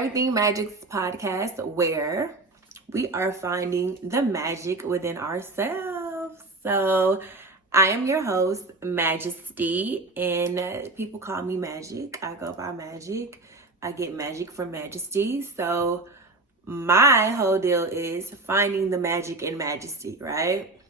Everything Magic's podcast, where we are finding the magic within ourselves. So I am your host, Majesty, and people call me Magic. I go by Magic. I get magic from Majesty. So my whole deal is finding the magic in Majesty, right?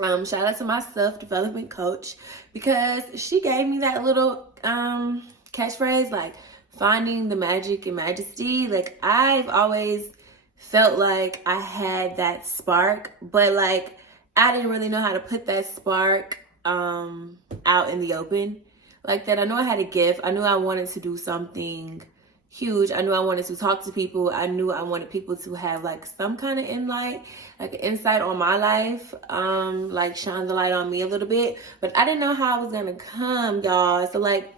Shout out to my self-development coach, because she gave me that little catchphrase, like finding the magic in Majesty. Like, I've always felt like I had that spark, but like I didn't really know how to put that spark out in the open like that. I knew I had a gift. I knew I wanted to do something huge. I knew I wanted to talk to people. I knew I wanted people to have like some kind of insight, like an insight on my life, like shine the light on me a little bit. But I didn't know how it was gonna come, y'all. So like,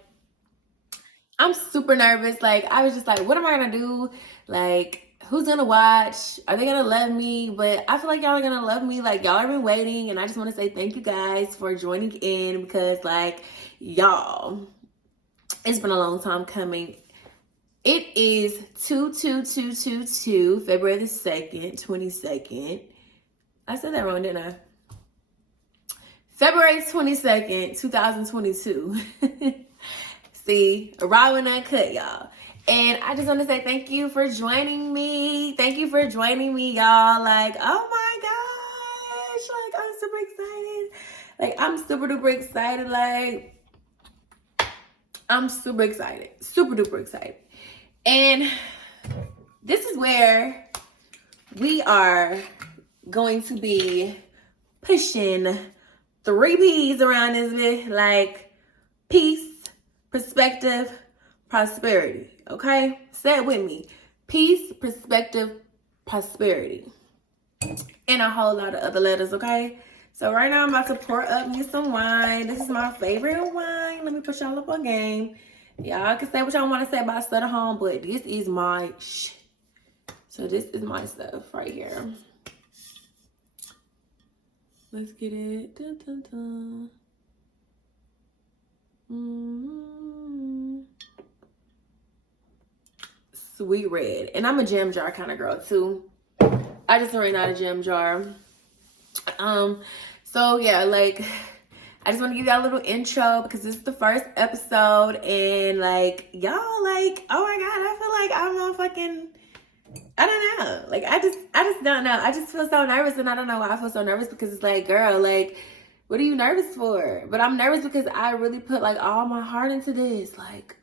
I'm super nervous. Like, I was just like, what am I gonna do? Like, who's gonna watch? Are they gonna love me? But I feel like y'all are gonna love me. Like, y'all have been waiting, and I just want to say thank you guys for joining in, because like, y'all, it's been a long time coming. It is 2/2/2/2/2, February the 2nd, 22nd. I said that wrong, didn't I? February 22nd, 2022. See, raw and uncut, y'all. And I just want to say thank you for joining me. Thank you for joining me, y'all. Like, oh my gosh. Like, I'm super excited. Like, I'm super duper excited. Like, I'm super excited. Super duper excited. And this is where we are going to be pushing 3 P's around this bit, like peace, perspective, prosperity. Okay? Say it with me. Peace, perspective, prosperity. And a whole lot of other letters, okay? So right now I'm about to pour up me some wine. This is my favorite wine. Let me put y'all up on game. Y'all can say what y'all want to say about stuff at home, but this is my shit. So this is my stuff right here. Let's get it. Dun, dun, dun. Mm-hmm. Sweet red. And I'm a jam jar kind of girl too. I just ran out of jam jar. So yeah, like, I just want to give y'all a little intro, because this is the first episode, and like, y'all, like, oh my god, I feel like I'm a fucking, I don't know, like, I just don't know. I just feel so nervous, and I don't know why I feel so nervous, because it's like, girl, like, what are you nervous for? But I'm nervous because I really put like all my heart into this, like,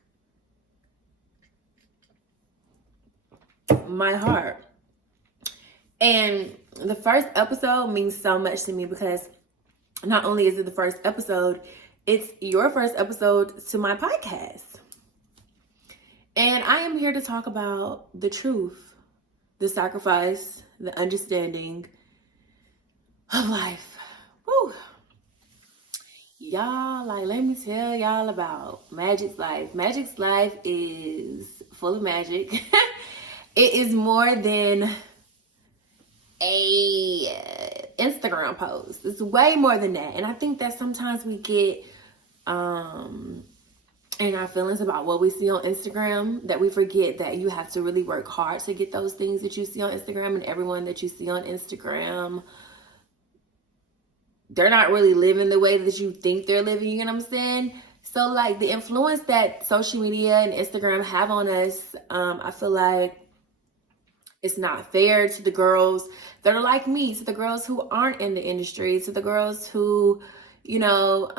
my heart. And the first episode means so much to me, because not only is it the first episode, it's your first episode to my podcast. And I am here to talk about the truth, the sacrifice, the understanding of life. Woo. Y'all, like, let me tell y'all about Magic's life. Magic's life is full of magic. It is more than a Instagram post. It's way more than that. And I think that sometimes we get in our feelings about what we see on Instagram, that we forget that you have to really work hard to get those things that you see on Instagram. And everyone that you see on Instagram, they're not really living the way that you think they're living, you know what I'm saying? So like, the influence that social media and Instagram have on us, I feel like it's not fair to the girls that are like me, to the girls who aren't in the industry, to the girls who, you know,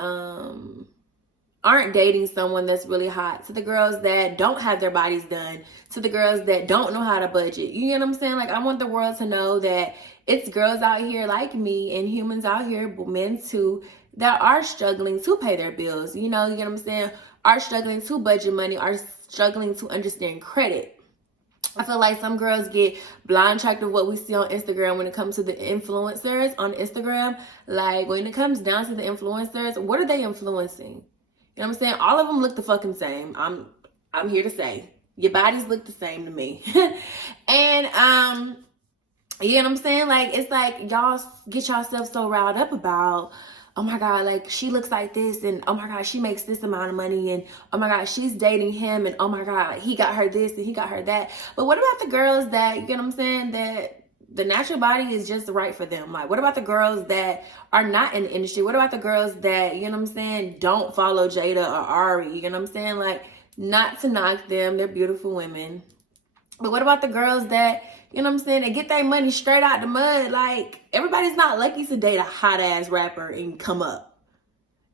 aren't dating someone that's really hot, to the girls that don't have their bodies done, to the girls that don't know how to budget. You know what I'm saying? Like, I want the world to know that it's girls out here like me, and humans out here, men too, that are struggling to pay their bills. You know what I'm saying? Are struggling to budget money, are struggling to understand credit. I feel like some girls get blind tracked of what we see on Instagram when it comes to the influencers on Instagram. Like, when it comes down to the influencers, what are they influencing? You know what I'm saying? All of them look the fucking same. I'm here to say, your bodies look the same to me. And you know what I'm saying? Like, it's like, y'all get yourself so riled up about, oh my God, like she looks like this, and oh my God, she makes this amount of money, and oh my God, she's dating him, and oh my God, he got her this and he got her that. But what about the girls that, you know what I'm saying, that the natural body is just right for them? Like, what about the girls that are not in the industry? What about the girls that, you know what I'm saying, don't follow Jada or Ari? You know what I'm saying? Like, not to knock them, they're beautiful women. But what about the girls that, you know what I'm saying, they get their money straight out the mud? Like, everybody's not lucky to date a hot ass rapper and come up.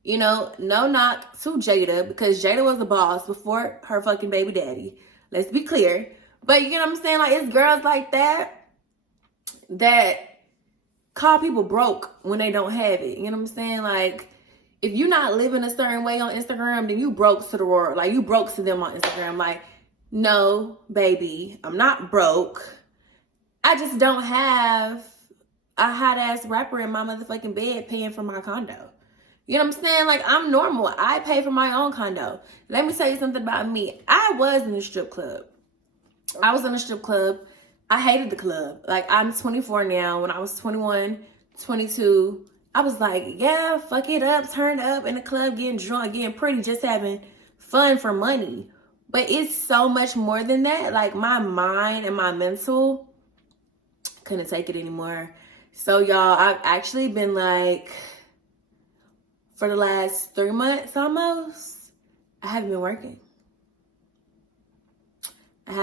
You know, no knock to Jada, because Jada was a boss before her fucking baby daddy. Let's be clear. But you know what I'm saying? Like, it's girls like that call people broke when they don't have it. You know what I'm saying? Like, if you're not living a certain way on Instagram, then you broke to the world. Like, you broke to them on Instagram. Like, no, baby, I'm not broke. I just don't have a hot ass rapper in my motherfucking bed paying for my condo. You know what I'm saying? Like, I'm normal. I pay for my own condo. Let me tell you something about me. I was in a strip club. I hated the club. Like, I'm 24 now. When I was 21, 22, I was like, yeah, fuck it up, turn up in the club, getting drunk, getting pretty, just having fun for money. But it's so much more than that. Like, my mind and my mental couldn't take it anymore. So, y'all, I've actually been like, for the last 3 months almost, I haven't been working. How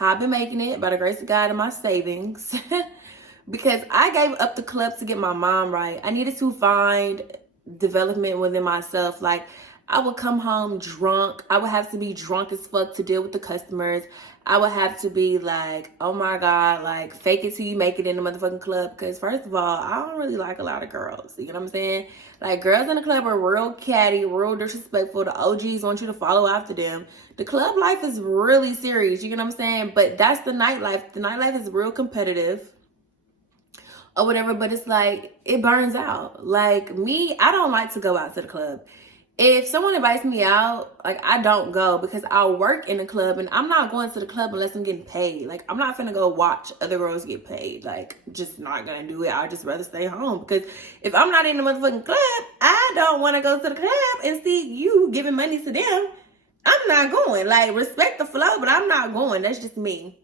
I've been making it, by the grace of God and my savings. Because I gave up the club to get my mind right. I needed to find development within myself. Like, I would come home drunk. I would have to be drunk as fuck to deal with the customers. I would have to be like, oh my God, like, fake it till you make it in the motherfucking club. Because first of all, I don't really like a lot of girls. You know what I'm saying? Like, girls in the club are real catty, real disrespectful. The OGs want you to follow after them. The club life is really serious. You know what I'm saying? But that's the nightlife. The nightlife is real competitive or whatever. But it's like, it burns out. Like, me, I don't like to go out to the club. If someone invites me out, like, I don't go, because I'll work in the club, and I'm not going to the club unless I'm getting paid. Like, I'm not finna go watch other girls get paid. Like, just not gonna do it. I'd just rather stay home, because if I'm not in the motherfucking club, I don't want to go to the club and see you giving money to them. I'm not going. Like, respect the flow, but I'm not going. That's just me.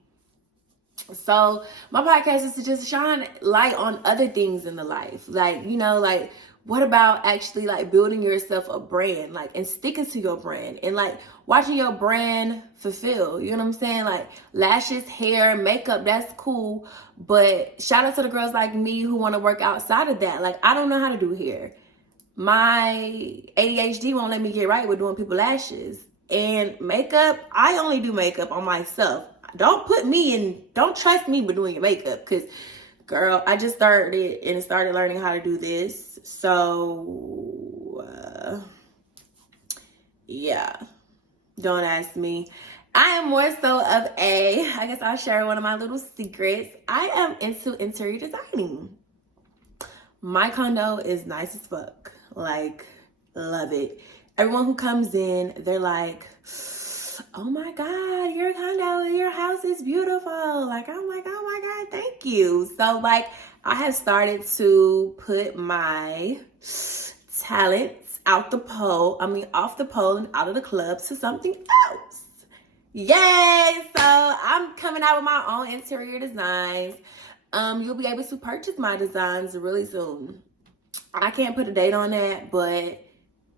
So my podcast is to just shine light on other things in the life. Like, you know, like, what about actually, like, building yourself a brand, like, and sticking to your brand, and, like, watching your brand fulfill? You know what I'm saying? Like, lashes, hair, makeup, that's cool. But shout out to the girls like me who want to work outside of that. Like, I don't know how to do hair. My ADHD won't let me get right with doing people's lashes. And makeup, I only do makeup on myself. Don't trust me with doing your makeup, because girl, I just started learning how to do this. So, yeah, don't ask me. I am more so of I guess I'll share one of my little secrets. I am into interior designing. My condo is nice as fuck. Like, love it. Everyone who comes in, they're like, oh my God, your condo, your house is beautiful. Like, I'm like, oh my God, thank you. So, like, I have started to put my talents off the pole and out of the club to something else. Yay! So I'm coming out with my own interior designs. You'll be able to purchase my designs really soon. I can't put a date on that, but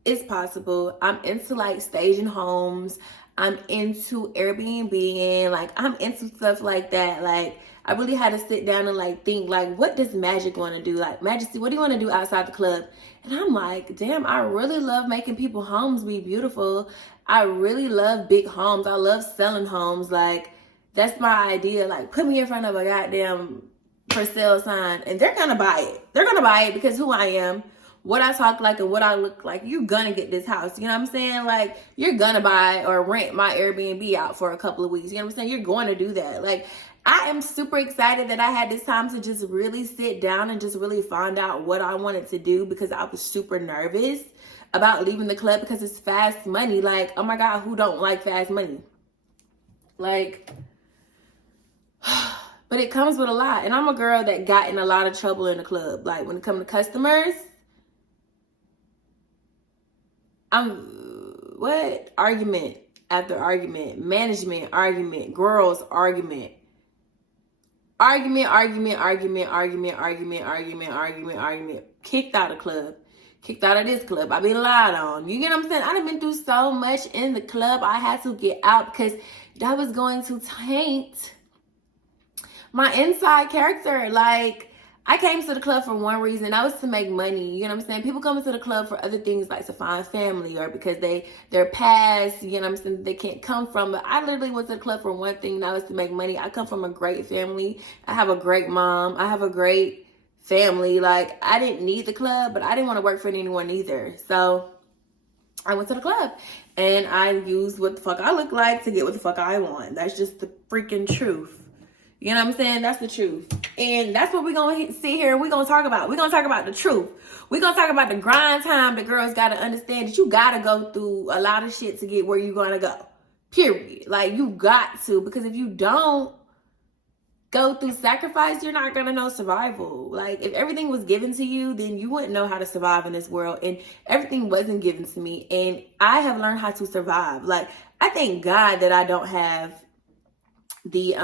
it's possible. I'm into, like, staging homes. I'm into Airbnb, like, I'm into stuff like that. Like, I really had to sit down and, like, think, like, what does Magic want to do? Like, Majesty, what do you want to do outside the club? And I'm like, damn, I really love making people homes be beautiful. I really love big homes. I love selling homes. Like, that's my idea. Like, put me in front of a goddamn for sale sign, and they're gonna buy it. They're gonna buy it because who I am, what I talk like, and what I look like. You're gonna get this house. You know what I'm saying? Like, you're gonna buy or rent my Airbnb out for a couple of weeks. You know what I'm saying? You're going to do that. Like, I am super excited that I had this time to just really sit down and just really find out what I wanted to do, because I was super nervous about leaving the club because it's fast money. Like, oh my God, who don't like fast money? Like, but it comes with a lot. And I'm a girl that got in a lot of trouble in the club. Like when it comes to customers, argument after argument, management argument, girls argument. Argument. Kicked out of club. Kicked out of this club. I been lied on. You get what I'm saying? I done been through so much in the club. I had to get out because that was going to taint my inside character. Like, I came to the club for one reason. That was to make money. You know what I'm saying? People come into the club for other things like to find family or because they're past, you know what I'm saying, they can't come from. But I literally went to the club for one thing. That was to make money. I come from a great family. I have a great mom. I have a great family. Like, I didn't need the club, but I didn't want to work for anyone either. So I went to the club and I used what the fuck I look like to get what the fuck I want. That's just the freaking truth. You know what I'm saying? That's the truth. And that's what we're going to see here. We're going to talk about. We're going to talk about the truth. We're going to talk about the grind time. The girls got to understand that you got to go through a lot of shit to get where you're going to go. Period. Like, you got to. Because if you don't go through sacrifice, you're not going to know survival. Like, if everything was given to you, then you wouldn't know how to survive in this world. And everything wasn't given to me. And I have learned how to survive. Like, I thank God that I don't have the,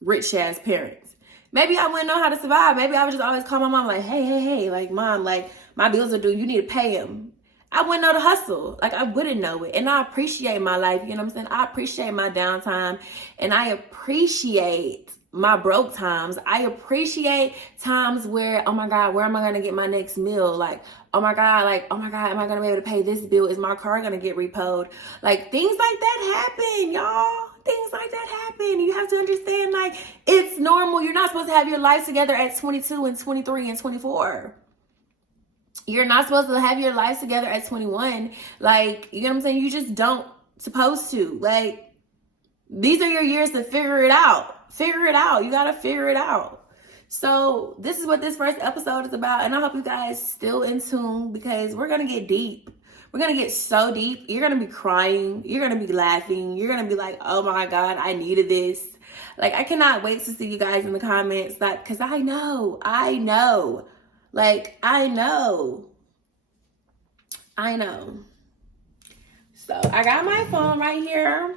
rich ass parents. Maybe I wouldn't know how to survive. Maybe I would just always call my mom like, hey, like, mom, like, my bills are due. You need to pay them. I wouldn't know the hustle. Like, I wouldn't know it. And I appreciate my life. You know what I'm saying? I appreciate my downtime. And I appreciate my broke times. I appreciate times where, oh my God, where am I going to get my next meal? Like, oh my God, am I going to be able to pay this bill? Is my car going to get repoed? Like, things like that happen, y'all. Things like that happen. You have to understand, like, it's normal. You're not supposed to have your life together at 22 and 23 and 24. You're not supposed to have your life together at 21. Like, you know what I'm saying? You just don't supposed to. Like, these are your years to figure it out. Figure it out. You got to figure it out. So this is what this first episode is about. And I hope you guys still in tune because we're going to get deep. We're going to get so deep. You're going to be crying. You're going to be laughing. You're going to be like, oh my God, I needed this. Like, I cannot wait to see you guys in the comments. Like, because I know. Like, I know. So, I got my phone right here.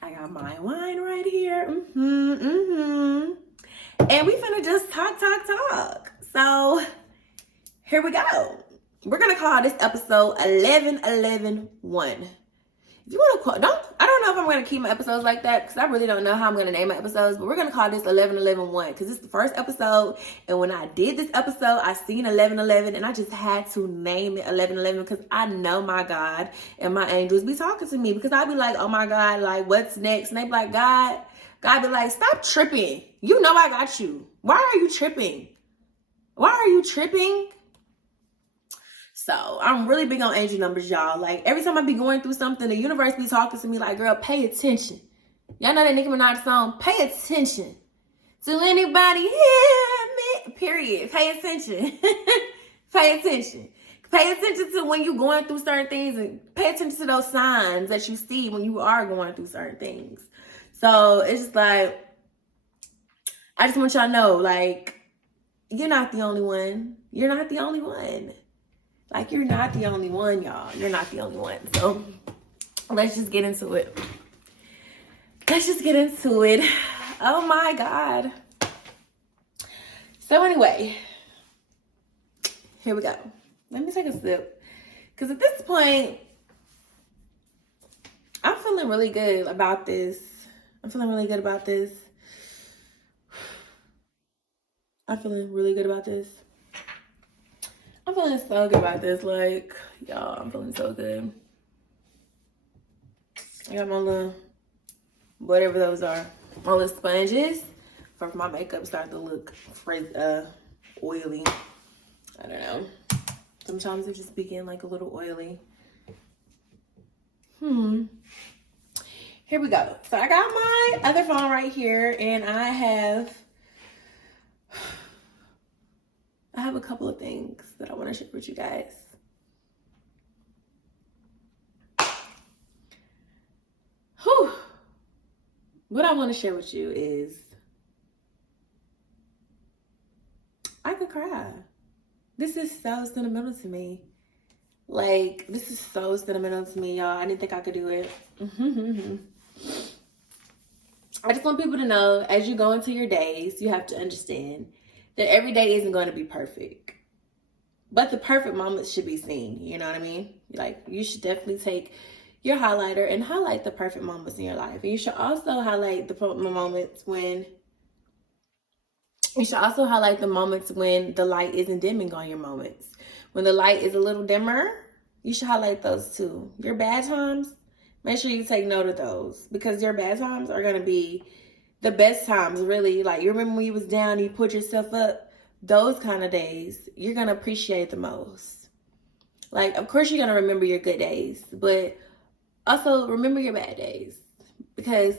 I got my wine right here. And we finna just talk. So, here we go. We're gonna call this episode 11-11-1. If you want to call, I don't know if I'm gonna keep my episodes like that because I really don't know how I'm gonna name my episodes. But we're gonna call this 11-11-1 because it's the first episode. And when I did this episode, I seen 11-11, and I just had to name it 11-11 because I know my God and my angels be talking to me because I be like, oh my God, like, what's next? And they be like, God be like, stop tripping. You know I got you. Why are you tripping? So I'm really big on angel numbers, y'all. Like, every time I be going through something, the universe be talking to me like, girl, pay attention. Y'all know that Nicki Minaj song, pay attention. To anybody hear me? Period. Pay attention. Pay attention. Pay attention to when you're going through certain things, and pay attention to those signs that you see when you are going through certain things. So it's just like, I just want y'all to know, like, you're not the only one. You're not the only one. Like, you're not the only one, y'all. You're not the only one. So, let's just get into it. Oh, my God. So, anyway. Here we go. Let me take a sip. Because at this point, I'm feeling really good about this. I'm feeling really good about this. I'm feeling so good about this. Like, y'all, I'm feeling so good. I got my little, whatever those are, my little sponges for my makeup start to look oily. I don't know. Sometimes it just begin like a little oily. Here we go. So I got my other phone right here, and I have a couple of things that I want to share with you guys. what I want to share with you is I could cry. This is so sentimental to me. Like, this is so sentimental to me, y'all. I didn't think I could do it. I just want people to know, as you go into your days, you have to understand that every day isn't going to be perfect. But the perfect moments should be seen. You know what I mean? Like, you should definitely take your highlighter and highlight the perfect moments in your life. And you should also highlight the moments when the light isn't dimming on your moments. When the light is a little dimmer, you should highlight those too. Your bad times, make sure you take note of those, because your bad times are going to be the best times, really. Like, you remember when you was down, you put yourself up, those kind of days, you're going to appreciate the most. Like, of course, you're going to remember your good days, but also remember your bad days, because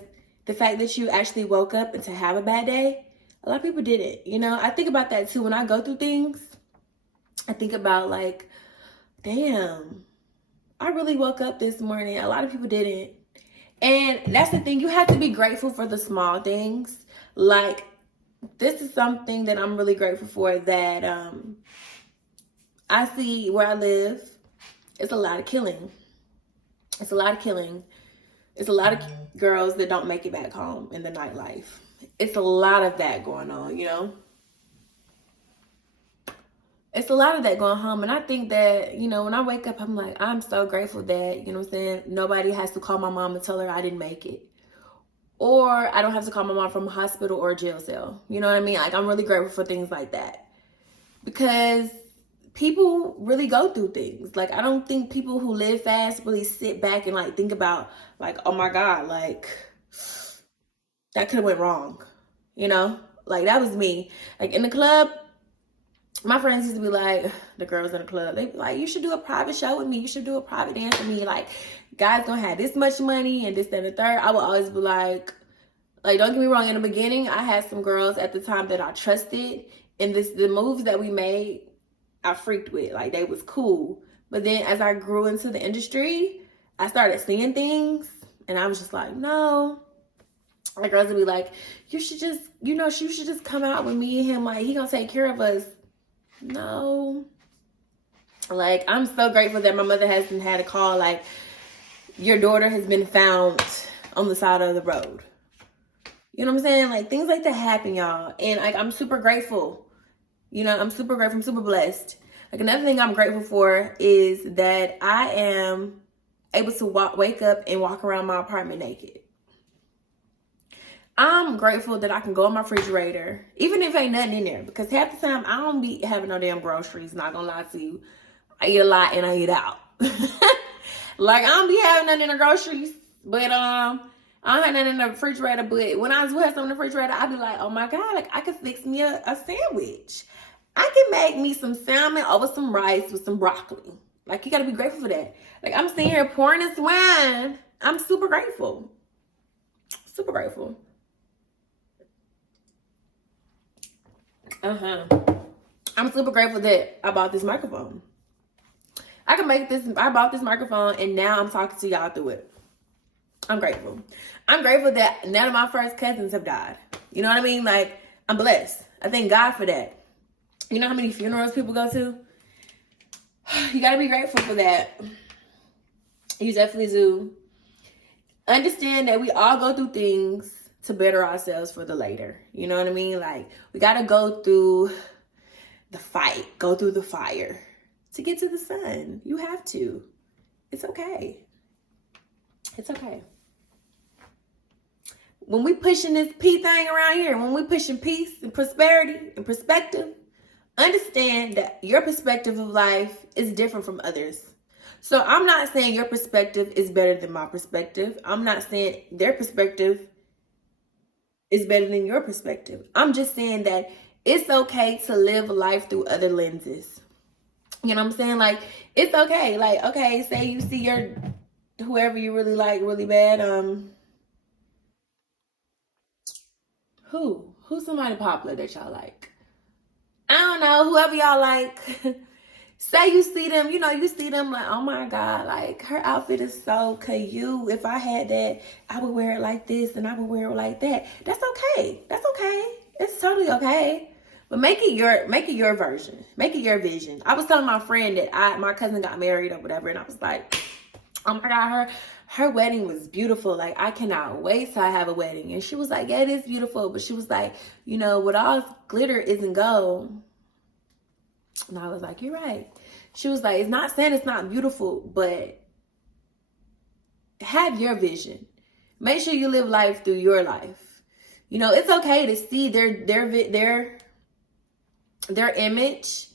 the fact that you actually woke up and to have a bad day, a lot of people didn't. You know, I think about that too. When I go through things, I think about like, damn, I really woke up this morning. A lot of people didn't. And that's the thing. You have to be grateful for the small things. Like, this is something that I'm really grateful for, that I see where I live. It's a lot of killing. It's a lot of killing. It's a lot of girls that don't make it back home in the nightlife. It's a lot of that going on, you know? It's a lot of that going home. And I think that, you know, when I wake up, I'm like, I'm so grateful that, you know what I'm saying, nobody has to call my mom and tell her I didn't make it. Or I don't have to call my mom from a hospital or a jail cell. You know what I mean? Like, I'm really grateful for things like that. Because people really go through things. Like, I don't think people who live fast really sit back and like think about like, oh my God, like that could have went wrong. You know? Like, that was me. Like, in the club, my friends used to be like, the girls in the club, they be like, you should do a private show with me. You should do a private dance with me. Like, guys gonna have this much money and this, that, and the third. I would always be like, don't get me wrong. In the beginning, I had some girls at the time that I trusted. And the moves that we made, I freaked with. Like, they was cool. But then as I grew into the industry, I started seeing things. And I was just like, no. The girls would be like, you should just, you know, you should just come out with me and him. Like, he gonna take care of us. No. Like, I'm so grateful that my mother hasn't had a call like, your daughter has been found on the side of the road. You know what I'm saying? Like, things like that happen, y'all. And like, I'm super grateful. You know, I'm super grateful. I'm super blessed. Like, another thing I'm grateful for is that I am able to wake up and walk around my apartment naked. I'm grateful that I can go in my refrigerator, even if ain't nothing in there, because half the time I don't be having no damn groceries. Not gonna lie to you. I eat a lot and I eat out. Like, I don't be having nothing in the groceries, but I don't have nothing in the refrigerator. But when I do have something in the refrigerator, I be like, oh my God, like, I could fix me a sandwich. I can make me some salmon over some rice with some broccoli. Like, you gotta be grateful for that. Like, I'm sitting here pouring this wine. I'm super grateful. Super grateful. I'm super grateful that I bought this microphone. I bought this microphone and now I'm talking to y'all through it. I'm grateful. I'm grateful that none of my first cousins have died. You know what I mean? Like, I'm blessed. I thank God for that. You know how many funerals people go to? You gotta be grateful for that. You definitely do. Understand that we all go through things to better ourselves for the later. You know what I mean? Like, we gotta go through the fight, go through the fire to get to the sun. You have to. It's okay. It's okay. When we pushing this P thing around here, when we pushing peace and prosperity and perspective, understand that your perspective of life is different from others. So I'm not saying your perspective is better than my perspective. I'm not saying their perspective is better than your perspective. I'm just saying that it's okay to live life through other lenses. You know what I'm saying? Like, it's okay. Like, okay, say you see your whoever you really like really bad. Who's somebody popular that y'all like? I don't know. Whoever y'all like. say you see them, you see them like, oh my God, like her outfit is so cute. If I had that, I would wear it like this and I would wear it like that. That's okay. That's okay. It's totally okay. But make it your version. Make it your vision. I was telling my friend that my cousin got married or whatever, and I was like, oh my God, her wedding was beautiful. Like, I cannot wait till I have a wedding. And she was like, yeah, it is beautiful. But she was like, what all glitter isn't gold. And I was like, you're right. She was like, it's not saying it's not beautiful, but have your vision. Make sure you live life through your life. It's okay to see their image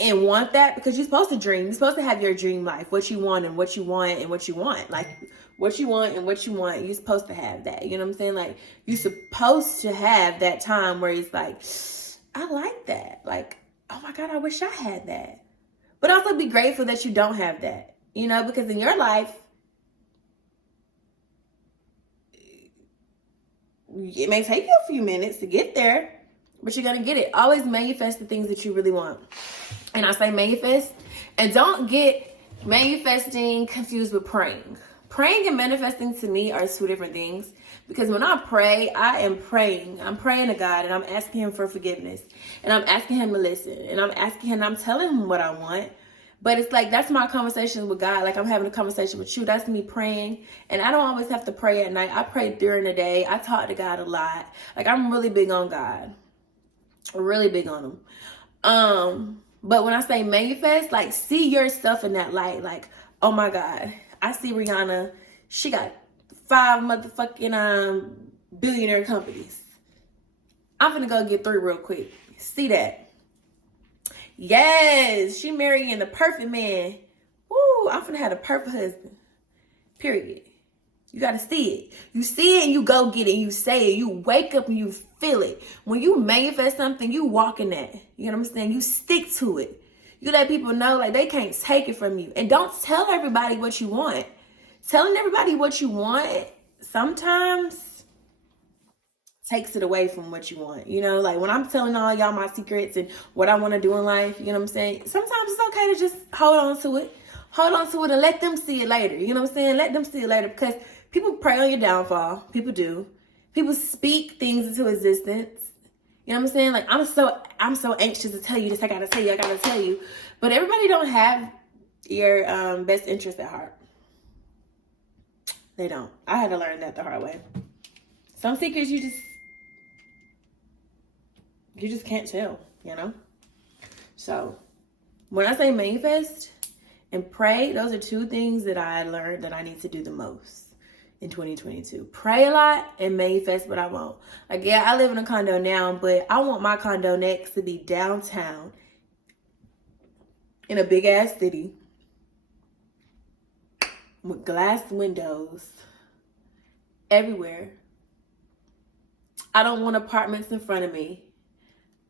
and want that, because you're supposed to dream. You're supposed to have your dream life, what you want and what you want and what you want. Like, what you want and what you want, you're supposed to have that. You know what I'm saying? Like, you're supposed to have that time where it's like, I like that. Like, oh my God, I wish I had that. But also be grateful that you don't have that, because in your life, it may take you a few minutes to get there, but you're going to get it. Always manifest the things that you really want. And I say manifest, and don't get manifesting confused with praying. Praying and manifesting to me are two different things, because when I pray, I am praying. I'm praying to God, and I'm asking him for forgiveness, and I'm asking him to listen, and I'm telling him what I want. But it's like, that's my conversation with God. Like, I'm having a conversation with you. That's me praying. And I don't always have to pray at night. I pray during the day. I talk to God a lot. Like, I'm really big on God. Really big on him. But when I say manifest, like, see yourself in that light. Like, oh my God, I see Rihanna. She got 5 motherfucking billionaire companies. I'm gonna go get 3 real quick. See that? Yes, she marrying the perfect man. Woo, I'm gonna have the perfect husband. Period. You gotta see it. You see it and you go get it. You say it. You wake up and you feel it. When you manifest something, you walk in that. You know what I'm saying? You stick to it. You let people know, like, they can't take it from you. And don't tell everybody what you want. Telling everybody what you want sometimes takes it away from what you want. Like, when I'm telling all y'all my secrets and what I want to do in life, you know what I'm saying? Sometimes it's okay to just hold on to it. Hold on to it and let them see it later. You know what I'm saying? Let them see it later, because people prey on your downfall. People do. People speak things into existence. You know what I'm saying? Like, I'm so anxious to tell you this. I gotta tell you. But everybody don't have your best interest at heart. They don't. I had to learn that the hard way. Some secrets you just can't tell, So when I say manifest and pray, those are 2 things that I learned that I need to do the most in 2022. Pray a lot and manifest what I want. Like, yeah, I live in a condo now, but I want my condo next to be downtown in a big ass city with glass windows everywhere. I don't want apartments in front of me.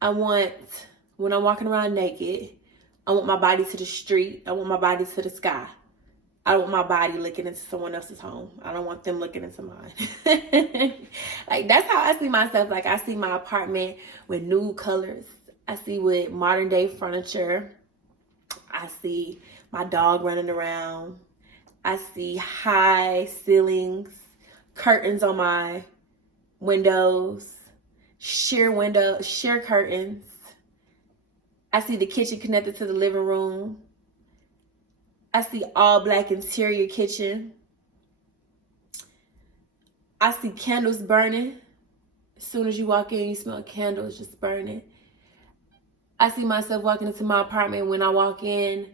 I want, when I'm walking around naked, I want my body to the street. I want my body to the sky. I don't want my body looking into someone else's home. I don't want them looking into mine. Like, that's how I see myself. Like, I see my apartment with nude colors. I see with modern day furniture. I see my dog running around. I see high ceilings, curtains on my windows, sheer curtains. I see the kitchen connected to the living room. I see all black interior kitchen. I see candles burning. As soon as you walk in, you smell candles just burning. I see myself walking into my apartment. When I walk in,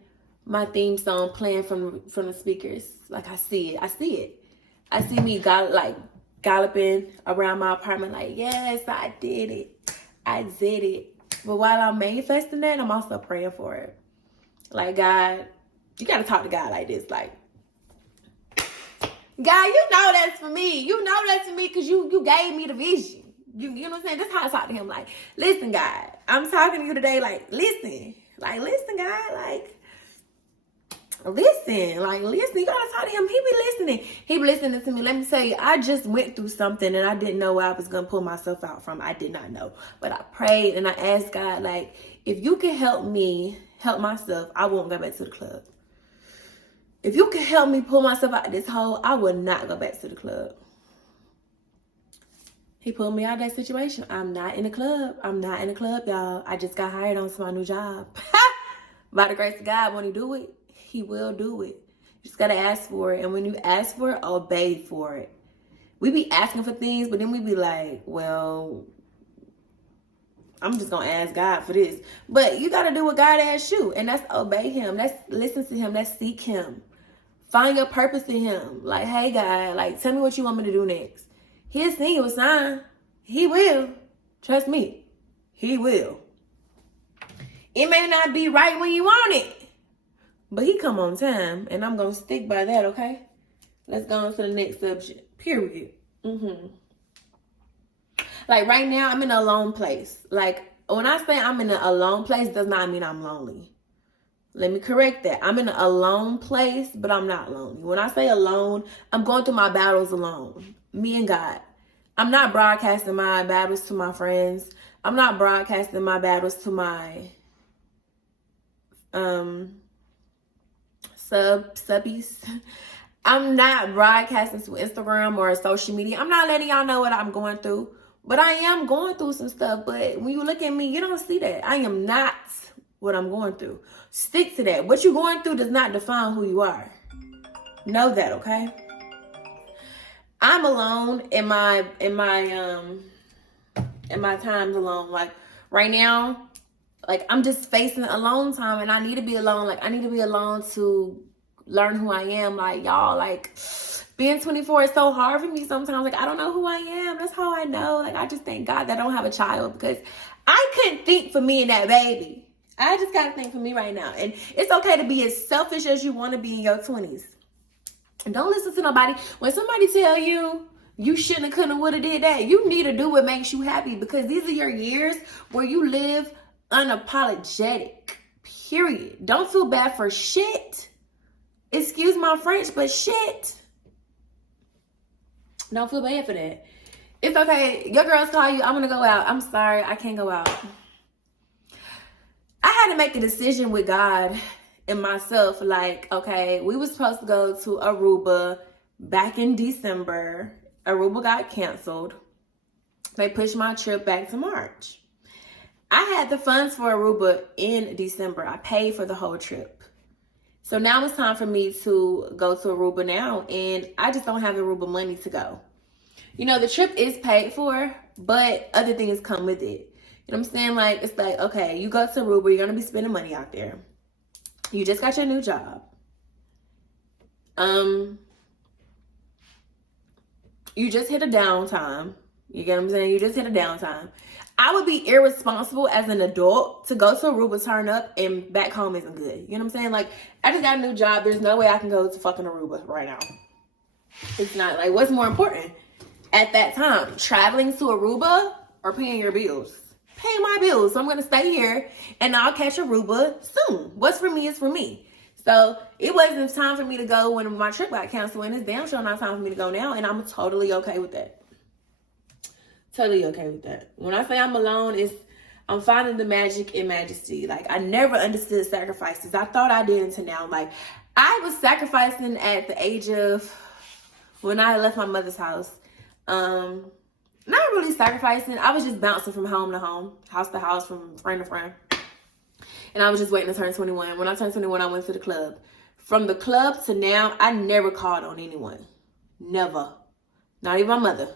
my theme song playing from the speakers. Like, I see it. I see me galloping around my apartment like, yes, I did it. But while I'm manifesting that, I'm also praying for it. Like, God, you got to talk to God like this. Like, God, you know that's for me. You know that's for me because you gave me the vision. You know what I'm saying? That's how I talk to him. Like, listen, God, I'm talking to you today. Like, listen. Like, listen, God. Like, listen. Like, listen. You gotta talk to him. He be listening. He be listening to me. Let me tell you, I just went through something and I didn't know where I was gonna pull myself out from. I did not know. But I prayed and I asked God, like, if you can help me help myself, I won't go back to the club. If you can help me pull myself out of this hole, I will not go back to the club. He pulled me out of that situation. I'm not in the club. I'm not in the club, y'all. I just got hired on to my new job. By the grace of God, when he do it, he will do it. You just got to ask for it. And when you ask for it, obey for it. We be asking for things, but then we be like, well, I'm just going to ask God for this. But you got to do what God asks you. And that's obey him. That's listen to him. That's seek him. Find your purpose in him. Like, hey, God, like, tell me what you want me to do next. He'll send you a sign. He will. Trust me. He will. It may not be right when you want it, but he come on time, and I'm going to stick by that, okay? Let's go on to the next subject. Period. Like, right now, I'm in a alone place. Like, when I say I'm in an alone place, does not mean I'm lonely. Let me correct that. I'm in an alone place, but I'm not lonely. When I say alone, I'm going through my battles alone. Me and God. I'm not broadcasting my battles to my friends. I'm not broadcasting my battles to my subbies. I'm not broadcasting to Instagram or social media. I'm not letting y'all know what I'm going through. But I am going through some stuff. But when you look at me, you don't see that. I am not what I'm going through. Stick to that. What you're going through does not define who you are. Know that, okay? I'm alone in my times alone. Like right now, like I'm just facing alone time and I need to be alone. Like I need to be alone to learn who I am. Like y'all, like being 24 is so hard for me sometimes. Like I don't know who I am. That's how I know. Like I just thank God that I don't have a child because I couldn't think for me and that baby. I just gotta think for me right now. And it's okay to be as selfish as you want to be in your 20s. And don't listen to nobody. When somebody tell you you shouldn't have, couldn't have, would have did that, you need to do what makes you happy because these are your years where you live unapologetic. Period. Don't feel bad for shit. Excuse my French, but shit. Don't feel bad for that. It's okay. Your girls call you, I'm going to go out. I'm sorry, I can't go out. I had to make a decision with God and myself, like, okay, we were supposed to go to Aruba back in December. Aruba got canceled. They pushed my trip back to March. I had the funds for Aruba in December. I paid for the whole trip. So now it's time for me to go to Aruba now, and I just don't have Aruba money to go. You know, the trip is paid for, but other things come with it. You know what I'm saying? Like, it's like, okay, you go to Aruba, you're going to be spending money out there. You just got your new job. You just hit a downtime. You get what I'm saying? You just hit a downtime. I would be irresponsible as an adult to go to Aruba, turn up, and back home isn't good. You know what I'm saying? Like, I just got a new job. There's no way I can go to fucking Aruba right now. It's not. Like, what's more important at that time? Traveling to Aruba or paying your bills? Pay my bills. So I'm going to stay here and I'll catch Aruba soon. What's for me is for me. So it wasn't time for me to go when my trip got canceled, and it's damn sure not time for me to go now, and I'm totally okay with that. Totally okay with that. When I say I'm alone, I'm finding the magic in majesty. Like, I never understood sacrifices. I thought I did until now. Like, I was sacrificing at the age of when I left my mother's house. Not really sacrificing. I was just bouncing from home to home, house to house, from friend to friend. And I was just waiting to turn 21. When I turned 21, I went to the club. From the club to now, I never called on anyone. Never. Not even my mother.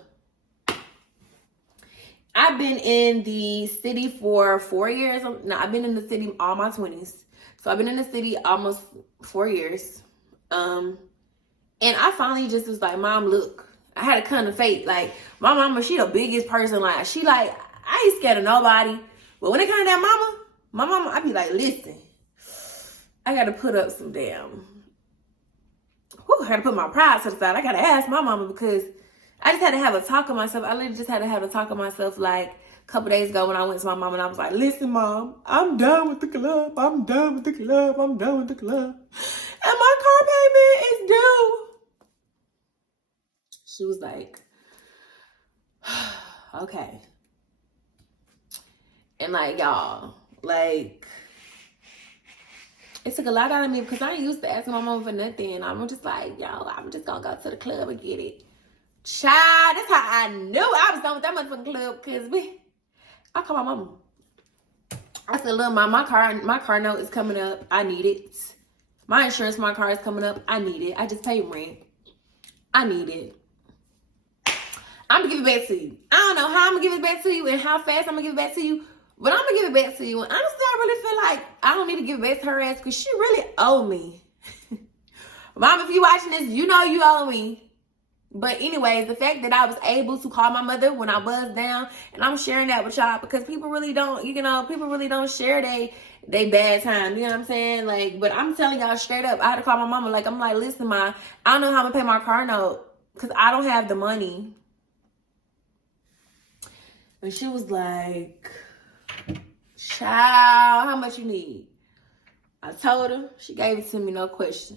I've been in the city for 4 years. No, I've been in the city all my 20s. So I've been in the city almost 4 years. And I finally just was like, Mom, look. I had a kind of fate. Like, my mama, she the biggest person. Like, she like, I ain't scared of nobody. But when it comes to that mama, my mama, I be like, listen, I got to put up some damn, I got to put my pride to the side. I got to ask my mama because I just had to have a talk of myself. I literally just had to have a talk of myself like a couple days ago when I went to my mom and I was like, listen, Mom, I'm done with the club. I'm done with the club. I'm done with the club. And it's due. She was like, okay. And like, y'all, like, it took a lot out of me because I ain't used to asking my mom for nothing. I'm just like, yo, I'm just gonna go to the club and get it. Child, that's how I knew I was done with that motherfucking club. Because I called my mama. I said, look, mom, my car note is coming up. I need it. My insurance for my car is coming up. I need it. I just paid rent. I need it. I'm gonna give it back to you. I don't know how I'm gonna give it back to you and how fast I'm gonna give it back to you, but I'm gonna give it back to you. And honestly, I really feel like I don't need to give it back to her ass because she really owe me. Mom, if you watching this, you know you owe me. But anyways, the fact that I was able to call my mother when I was down, and I'm sharing that with y'all because people really don't, people really don't share they bad time. You know what I'm saying? Like, but I'm telling y'all straight up, I had to call my mama. Like, I'm like, listen, Ma, I don't know how I'm gonna pay my car note because I don't have the money. And she was like, child, how much you need? I told her. She gave it to me, no question.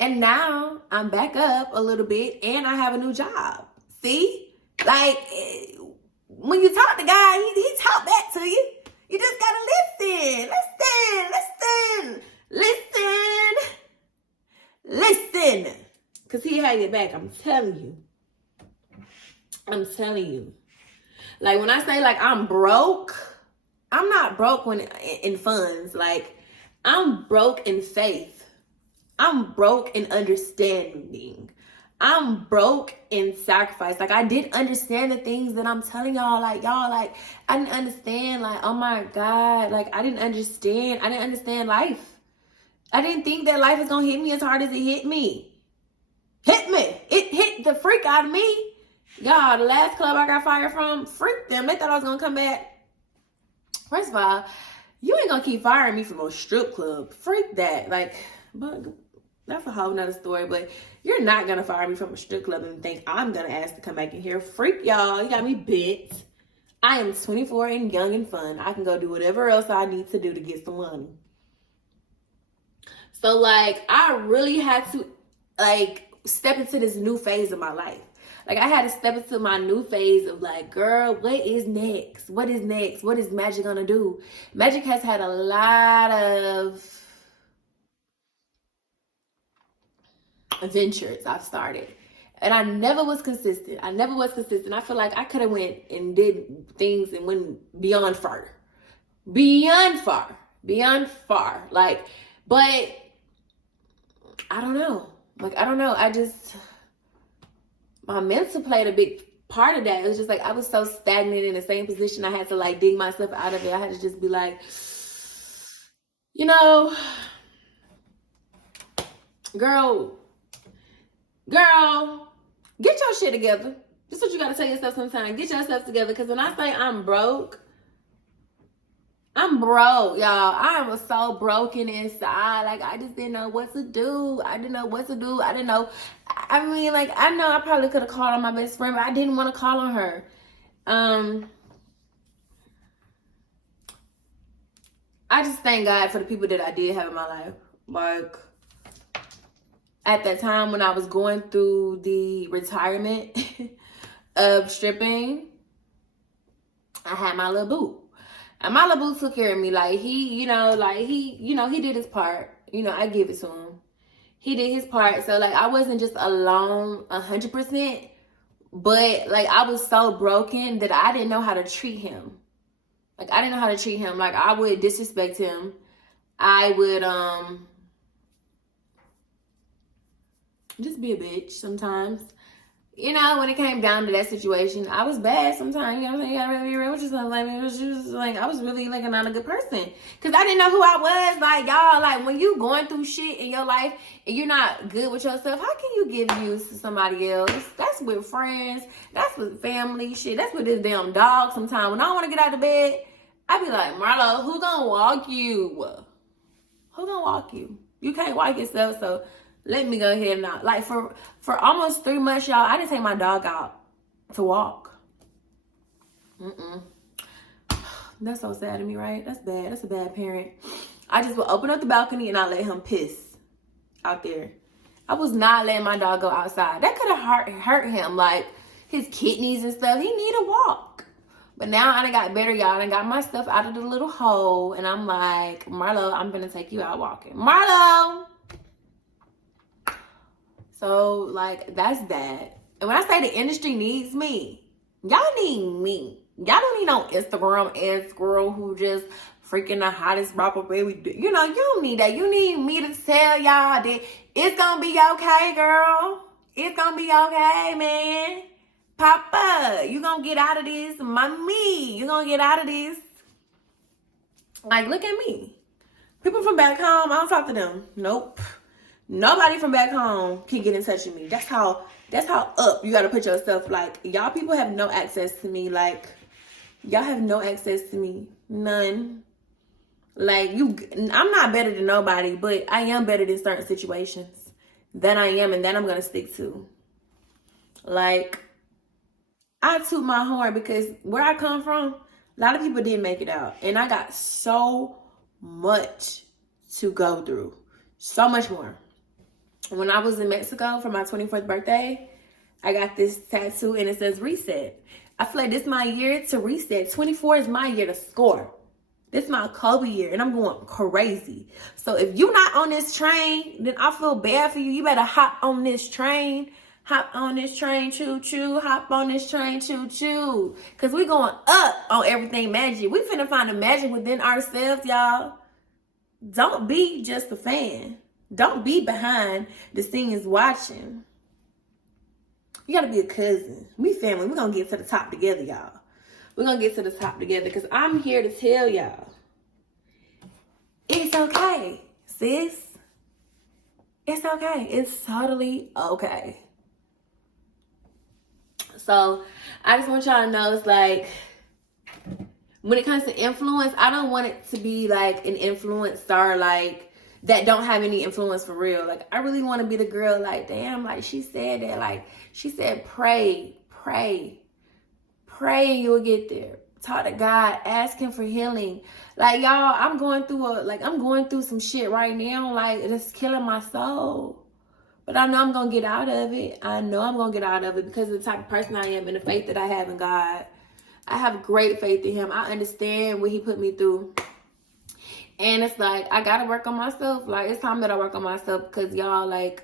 And now I'm back up a little bit and I have a new job. See? Like, when you talk to God, he talk back to you. You just gotta listen. Because he had your back, I'm telling you. Like, when I say, like, I'm broke, I'm not broke when in funds. Like, I'm broke in faith. I'm broke in understanding. I'm broke in sacrifice. Like, I didn't understand the things that I'm telling y'all. Like, I didn't understand. Like, oh, my God. Like, I didn't understand life. I didn't think that life was going to hit me as hard as it hit me. It hit the freak out of me. Y'all, the last club I got fired from, freaked them. They thought I was going to come back. First of all, you ain't going to keep firing me from a strip club. Freak that. Like, but that's a whole nother story. But you're not going to fire me from a strip club and think I'm going to ask to come back in here. Freak y'all. You got me bit. I am 24 and young and fun. I can go do whatever else I need to do to get some money. So, like, I really had to, like, step into this new phase of my life. Like, I had to step into my new phase of, like, girl, what is next? What is next? What is Magic gonna do? Magic has had a lot of adventures I've started. And I never was consistent. I feel like I could have went and did things and went beyond far. Like, but I don't know. My mental played a big part of that. It was just like, I was so stagnant in the same position. I had to, like, dig myself out of it. I had to just be like, girl, get your shit together. This is what you got to tell yourself sometimes. Get yourself together. Because when I say I'm broke, y'all. I am so broken inside. Like, I just didn't know what to do. I didn't know. I mean, like, I know I probably could have called on my best friend, but I didn't want to call on her. I just thank God for the people that I did have in my life. Like, at that time when I was going through the retirement of stripping, I had my little boo. And my little boo took care of me. Like, he did his part. I give it to him. He did his part. So, like, I wasn't just alone 100%. But, like, I was so broken that I didn't know how to treat him. Like, I would disrespect him. I would, just be a bitch sometimes. When it came down to that situation, I was bad sometimes. You know what I'm saying? You gotta really be real with yourself. Like, it was just like, I was really, like, not a good person. Because I didn't know who I was. Like, y'all, like, when you going through shit in your life and you're not good with yourself, how can you give use to somebody else? That's with friends. That's with family shit. That's with this damn dog sometimes. When I want to get out of bed, I be like, Marlo, who gonna walk you? You can't walk yourself, so let me go ahead and like for almost 3 months, y'all, I didn't take my dog out to walk. That's so sad to me, right? That's bad. That's a bad parent. I just would open up the balcony and I let him piss out there. I was not letting my dog go outside. That could have hurt him, like his kidneys and stuff. He need a walk. But now I done got better, y'all. I done got my stuff out of the little hole. And I'm like, Marlo, I'm going to take you out walking. Marlo! So, like, that's that. And when I say the industry needs me, y'all need me. Y'all don't need no Instagram ass girl who just freaking the hottest rapper baby. You know, you don't need that. You need me to tell y'all that it's going to be okay, girl. It's going to be okay, man. Papa, you gonna get out of this. Mommy, you gonna get out of this. Like, look at me. People from back home, I don't talk to them. Nope. Nobody from back home can get in touch with me. That's how up you gotta put yourself. Like, y'all people have no access to me. Like, y'all have no access to me. None. Like, I'm not better than nobody, but I am better than certain situations. That I am, and that I'm gonna stick to. Like, I toot my horn because where I come from, a lot of people didn't make it out. And I got so much to go through. So much more. When I was in Mexico for my 24th birthday, I got this tattoo and it says reset. I feel like this is my year to reset. 24 is my year to score. This is my Kobe year and I'm going crazy. So if you're not on this train, then I feel bad for you. You better hop on this train. Hop on this train, choo-choo. Hop on this train, choo-choo. Because we going up on everything magic. We finna find the magic within ourselves, y'all. Don't be just a fan. Don't be behind the scenes watching. You gotta be a cousin. We family. We're gonna get to the top together, y'all. We're gonna get to the top together because I'm here to tell y'all. It's okay, sis. It's okay. It's totally okay. So I just want y'all to know, it's like, when it comes to influence, I don't want it to be like an influencer like that don't have any influence for real. Like, I really want to be the girl like, damn, like she said that, like she said, pray and you'll get there. Talk to God, ask him for healing. Like, y'all, I'm going through some shit right now, like it's killing my soul. But I know I'm going to get out of it. I know I'm going to get out of it because of the type of person I am and the faith that I have in God. I have great faith in him. I understand what he put me through. And it's like, I got to work on myself. Like, it's time that I work on myself because y'all, like,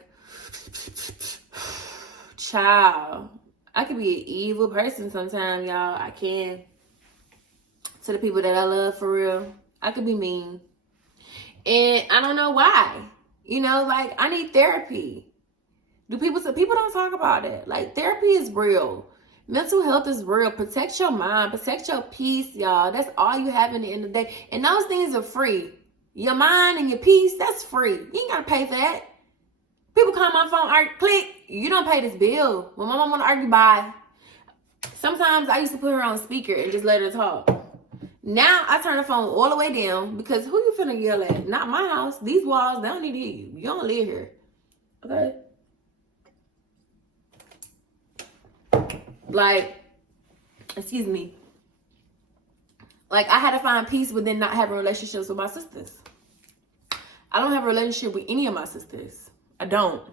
child, I could be an evil person sometimes, y'all. I can. To the people that I love for real. I could be mean. And I don't know why. You know, like, I need therapy. People don't talk about it. Like, therapy is real. Mental health is real. Protect your mind. Protect your peace, y'all. That's all you have in the end of the day. And those things are free. Your mind and your peace, that's free. You ain't got to pay for that. People call my phone, click. You don't pay this bill. When my mom want to argue, bye. Sometimes I used to put her on speaker and just let her talk. Now I turn the phone all the way down because who you finna yell at? Not my house. These walls, they don't need to hear you. You don't live here. Okay? Like, excuse me. Like, I had to find peace within not having relationships with my sisters. I don't have a relationship with any of my sisters. I don't.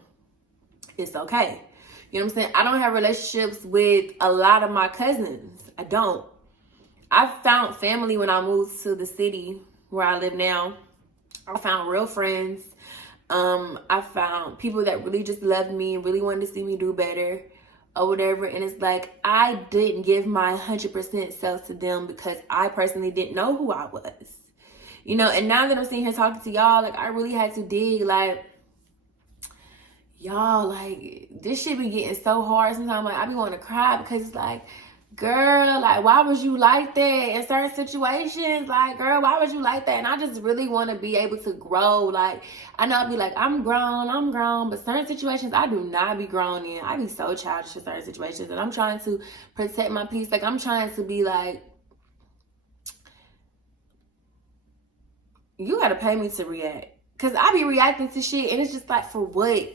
It's okay. You know what I'm saying? I don't have relationships with a lot of my cousins. I don't. I found family when I moved to the city where I live now. I found real friends. I found people that really just loved me and really wanted to see me do better or whatever. And it's like, I didn't give my 100% self to them because I personally didn't know who I was. You know, and now that I'm sitting here talking to y'all, like, I really had to dig, like, y'all, like, this shit be getting so hard sometimes. Like, I be wanting to cry because it's like, girl, like, why was you like that in certain situations? Like, girl, why was you like that? And I just really want to be able to grow. Like, I know I'll be like, I'm grown. But certain situations, I do not be grown in. I be so childish in certain situations. And I'm trying to protect my peace. Like, I'm trying to be like, you got to pay me to react. Because I be reacting to shit. And it's just like, for what?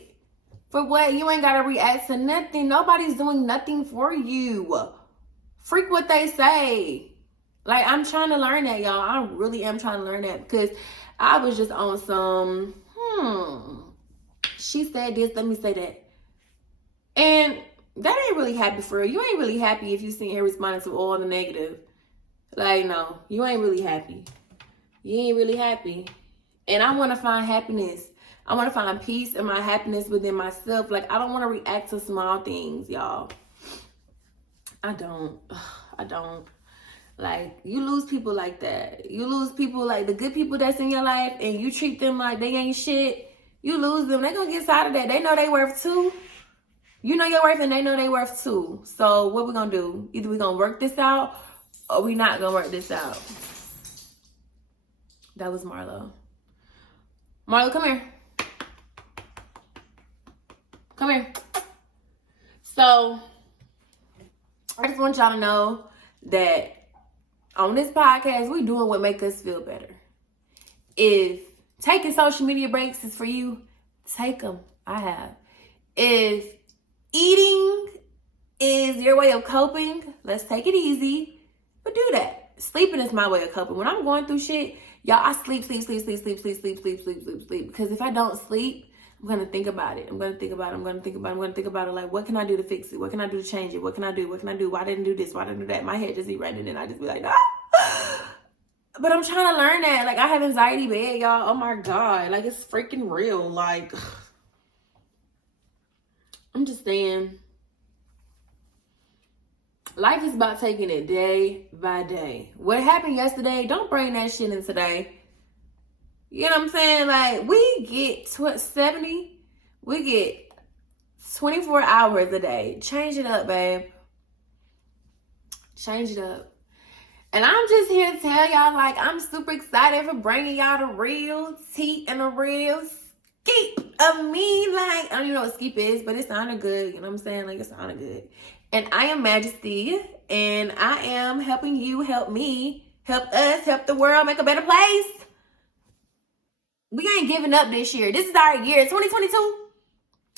For what? You ain't got to react to nothing. Nobody's doing nothing for you. Freak what they say. Like, I'm trying to learn that, y'all. I really am trying to learn that because I was just on some, She said this, let me say that. And that ain't really happy for her. You ain't really happy if you seen her responding to all the negative. Like, no, you ain't really happy. You ain't really happy. And I want to find happiness. I want to find peace and my happiness within myself. Like, I don't want to react to small things, y'all. I don't. Like, you lose people like that. You lose people like the good people that's in your life and you treat them like they ain't shit. You lose them. They gonna get tired of that. They know they worth too. You know your worth and they know they worth too. So what we gonna do? Either we gonna work this out or we not gonna work this out. That was Marlo. Marlo, come here. Come here. So I just want y'all to know that on this podcast, we doing what make us feel better. If taking social media breaks is for you, take them. I have. If eating is your way of coping, let's take it easy. But do that. Sleeping is my way of coping. When I'm going through shit, y'all, I sleep. Because if I don't sleep, I'm going to think about it. I'm going to think about it. Like, what can I do to fix it? What can I do to change it? What can I do? Why didn't I do this? Why didn't I do that? My head just be running and I just be like, no. But I'm trying to learn that. Like, I have anxiety bad, y'all. Oh my God. Like, it's freaking real. Like, I'm just saying, life is about taking it day by day. What happened yesterday, don't bring that shit in today. You know what I'm saying? Like, we get 24 hours a day. Change it up, babe. Change it up. And I'm just here to tell y'all, like, I'm super excited for bringing y'all the real tea and the real skeep of me. Like, I don't even know what skeep is, but it sounded good. You know what I'm saying? Like, it sounded good. And I am Majesty, and I am helping you help me, help us, help the world make a better place. We ain't giving up this year. This is our year, 2022.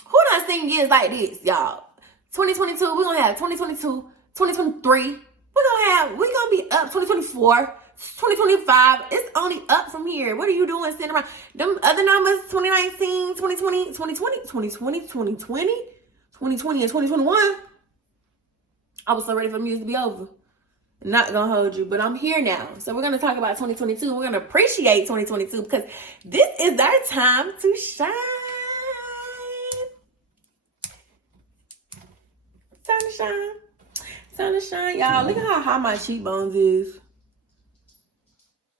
Who done seen years like this, y'all? 2022, we're going to have 2022, 2023. We're going to be up 2024, 2025. It's only up from here. What are you doing sitting around? Them other numbers, 2019, 2020, 2020, and 2021. I was so ready for music to be over. Not gonna hold you, but I'm here now. So we're gonna talk about 2022. We're gonna appreciate 2022 because this is our time to shine. Time to shine. Time to shine, y'all. Look at how high my cheekbones is.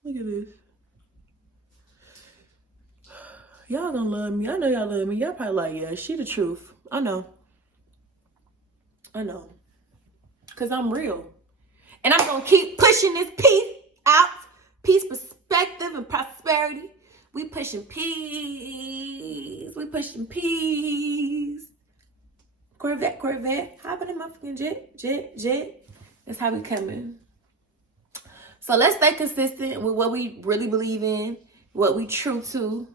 Look at this. Y'all gonna love me. I know y'all love me. Y'all probably like, yeah, she the truth. I know. Because I'm real. And I'm going to keep pushing this peace out. Peace, perspective, and prosperity. We pushing peace. Corvette. Hopping in my fucking jet. That's how we coming. So let's stay consistent with what we really believe in, what we true to,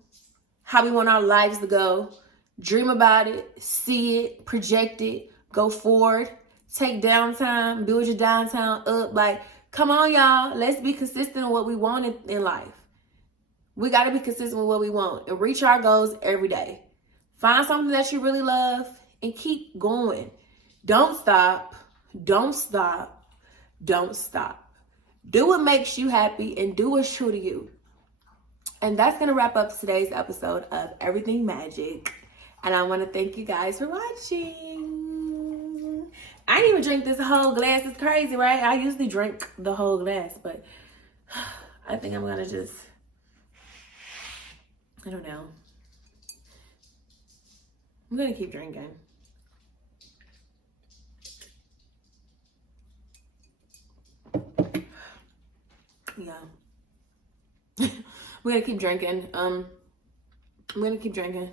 how we want our lives to go. Dream about it, see it, project it, go forward. Take downtime, build your downtown up. Like, come on, y'all. Let's be consistent with what we want in life. We got to be consistent with what we want and reach our goals every day. Find something that you really love and keep going. Don't stop. Do what makes you happy and do what's true to you. And that's going to wrap up today's episode of Everything Magic. And I want to thank you guys for watching. I didn't even drink this whole glass. It's crazy, right? I usually drink the whole glass, but I think I'm gonna just, I don't know. I'm gonna keep drinking. Yeah. We're gonna keep drinking. I'm gonna keep drinking.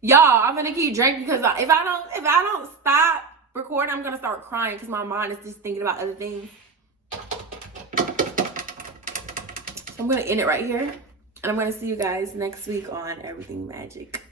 Y'all, I'm gonna keep drinking because if I don't stop recording, I'm gonna start crying because my mind is just thinking about other things. So I'm gonna end it right here, and I'm gonna see you guys next week on Everything Magic.